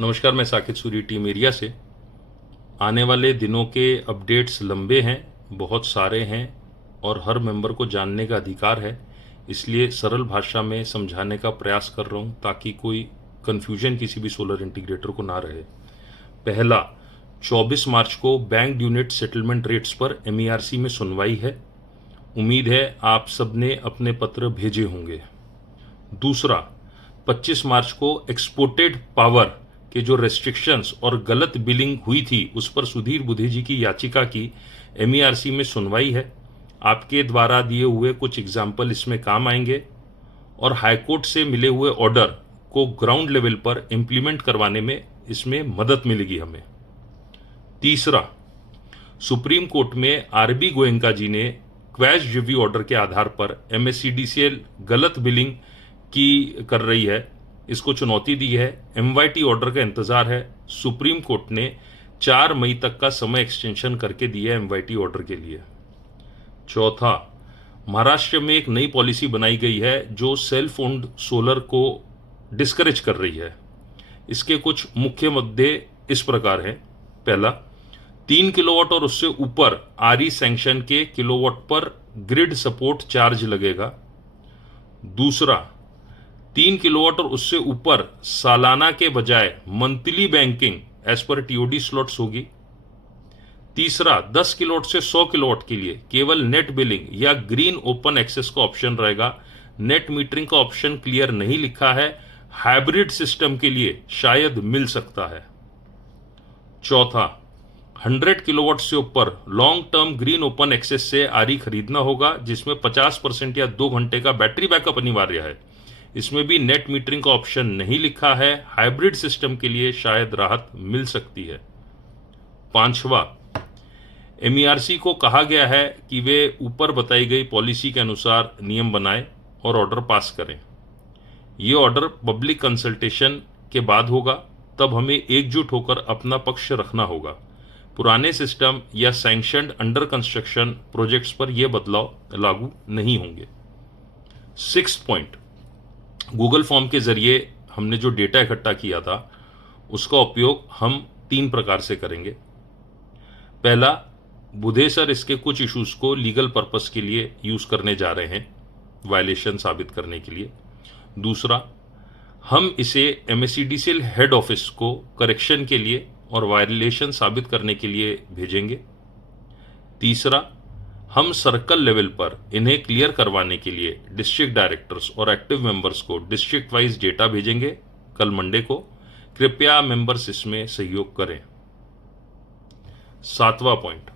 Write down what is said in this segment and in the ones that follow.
नमस्कार, मैं Saqib Suri team area से। आने वाले दिनों के अपडेट्स लंबे हैं, बहुत सारे हैं और हर मेंबर को जानने का अधिकार है, इसलिए सरल भाषा में समझाने का प्रयास कर रहा हूं ताकि कोई कन्फ्यूजन किसी भी सोलर इंटीग्रेटर को ना रहे। पहला, 24 मार्च को बैंक यूनिट सेटलमेंट रेट्स पर MERC में सुनवाई है। उम्मीद है आप सबने अपने पत्र भेजे होंगे। दूसरा, 25 मार्च को एक्सपोर्टेड पावर के जो रेस्ट्रिक्शंस और गलत बिलिंग हुई थी उस पर सुधीर बुद्धे जी की याचिका की MERC में सुनवाई है। आपके द्वारा दिए हुए कुछ एग्जाम्पल इसमें काम आएंगे और हाईकोर्ट से मिले हुए ऑर्डर को ग्राउंड लेवल पर इंप्लीमेंट करवाने में इसमें मदद मिलेगी हमें। तीसरा, सुप्रीम कोर्ट में RB गोयनका जी ने क्वैश रिव्यू ऑर्डर के आधार पर MSEDCL गलत बिलिंग की कर रही है, इसको चुनौती दी है। MYT ऑर्डर का इंतजार है। सुप्रीम कोर्ट ने 4 मई तक का समय एक्सटेंशन करके दिया है MYT ऑर्डर के लिए। चौथा, महाराष्ट्र में एक नई पॉलिसी बनाई गई है जो सेल्फ ओन्ड सोलर को डिस्करेज कर रही है। इसके कुछ मुख्य मुद्दे इस प्रकार हैं। पहला, 3 किलोवाट और उससे ऊपर RE सैंक्शन के किलोवाट पर ग्रिड सपोर्ट चार्ज लगेगा। दूसरा, 3 किलोवाट और उससे ऊपर सालाना के बजाय monthly banking as per TOD slots होगी। तीसरा, 10 किलोवाट से 100 किलोवाट के लिए केवल नेट बिलिंग या ग्रीन ओपन एक्सेस का ऑप्शन रहेगा। नेट मीटरिंग का ऑप्शन क्लियर नहीं लिखा है। हाइब्रिड सिस्टम के लिए शायद मिल सकता है। चौथा, 100 किलोवाट से ऊपर long term green open access से RE खरीदना होगा जिसमें 50% या 2 घंटे का बैटरी बैकअप अनिवार्य है। इसमें भी नेट मीटरिंग का ऑप्शन नहीं लिखा है। हाइब्रिड सिस्टम के लिए शायद राहत मिल सकती है। पांचवा, MERC को कहा गया है कि वे ऊपर बताई गई पॉलिसी के अनुसार नियम बनाएं और ऑर्डर पास करें। ये ऑर्डर पब्लिक कंसल्टेशन के बाद होगा, तब हमें एकजुट होकर अपना पक्ष रखना होगा। पुराने सिस्टम या सैंक्शनड अंडर कंस्ट्रक्शन प्रोजेक्ट्स पर यह बदलाव लागू नहीं होंगे। 6 पॉइंट, गूगल फॉर्म के जरिए हमने जो डेटा इकट्ठा किया था उसका उपयोग हम 3 प्रकार से करेंगे। पहला, बुधे सर इसके कुछ इश्यूज को लीगल पर्पस के लिए यूज करने जा रहे हैं, वायलेशन साबित करने के लिए। दूसरा, हम इसे MSEDCL हेड ऑफिस को करेक्शन के लिए और वायलेशन साबित करने के लिए भेजेंगे। तीसरा, हम सर्कल लेवल पर इन्हें क्लियर करवाने के लिए डिस्ट्रिक्ट डायरेक्टर्स और एक्टिव मेंबर्स को डिस्ट्रिक्ट वाइज डेटा भेजेंगे कल मंडे को। कृपया मेंबर्स इसमें सहयोग करें। 7वां पॉइंट,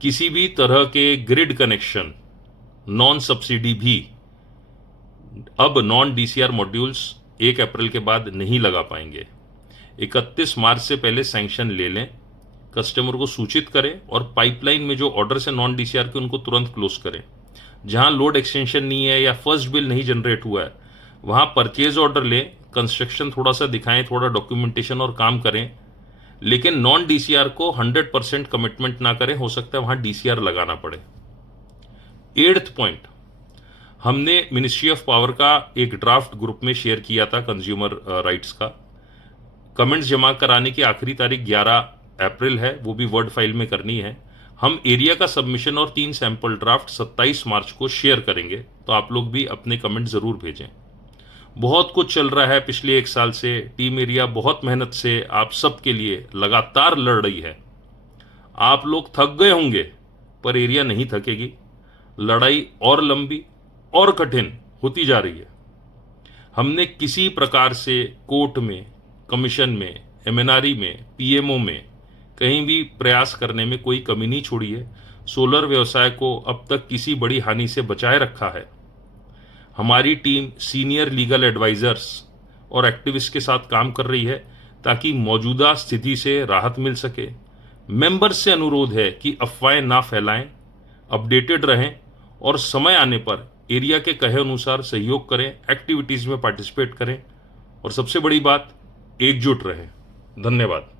किसी भी तरह के ग्रिड कनेक्शन नॉन सब्सिडी भी अब नॉन DCR मॉड्यूल्स 1 अप्रैल के बाद नहीं लगा पाएंगे। 31 मार्च से पहले सैंक्शन ले लें, कस्टमर को सूचित करें और पाइपलाइन में जो ऑर्डर है नॉन DCR के उनको तुरंत क्लोज करें। जहां लोड एक्सटेंशन नहीं है या फर्स्ट बिल नहीं जनरेट हुआ है वहां परचेज ऑर्डर लें, कंस्ट्रक्शन थोड़ा सा दिखाएं, थोड़ा डॉक्यूमेंटेशन और काम करें, लेकिन नॉन DCR को 100% कमिटमेंट ना करें, हो सकता है वहां DCR लगाना पड़े। 8th पॉइंट, हमने मिनिस्ट्री ऑफ पावर का एक ड्राफ्ट ग्रुप में शेयर किया था कंज्यूमर राइट्स का। कमेंट्स जमा कराने की आखिरी तारीख 11 अप्रैल है, वो भी वर्ड फाइल में करनी है। हम एरिया का सबमिशन और 3 सैंपल ड्राफ्ट 27 मार्च को शेयर करेंगे, तो आप लोग भी अपने कमेंट जरूर भेजें। बहुत कुछ चल रहा है पिछले 1 साल से। टीम एरिया बहुत मेहनत से आप सबके लिए लगातार लड़ रही है। आप लोग थक गए होंगे पर एरिया नहीं थकेगी। लड़ाई और लंबी और कठिन होती जा रही है। हमने किसी प्रकार से कोर्ट में, कमीशन में, MNRE में, PMO में कहीं भी प्रयास करने में कोई कमी नहीं छोड़ी है। सोलर व्यवसाय को अब तक किसी बड़ी हानि से बचाए रखा है। हमारी टीम सीनियर लीगल एडवाइजर्स और एक्टिविस्ट के साथ काम कर रही है ताकि मौजूदा स्थिति से राहत मिल सके। मेंबर्स से अनुरोध है कि अफवाहें ना फैलाएं, अपडेटेड रहें और समय आने पर एरिया के कहे अनुसार सहयोग करें, एक्टिविटीज में पार्टिसिपेट करें और सबसे बड़ी बात, एकजुट रहें। धन्यवाद।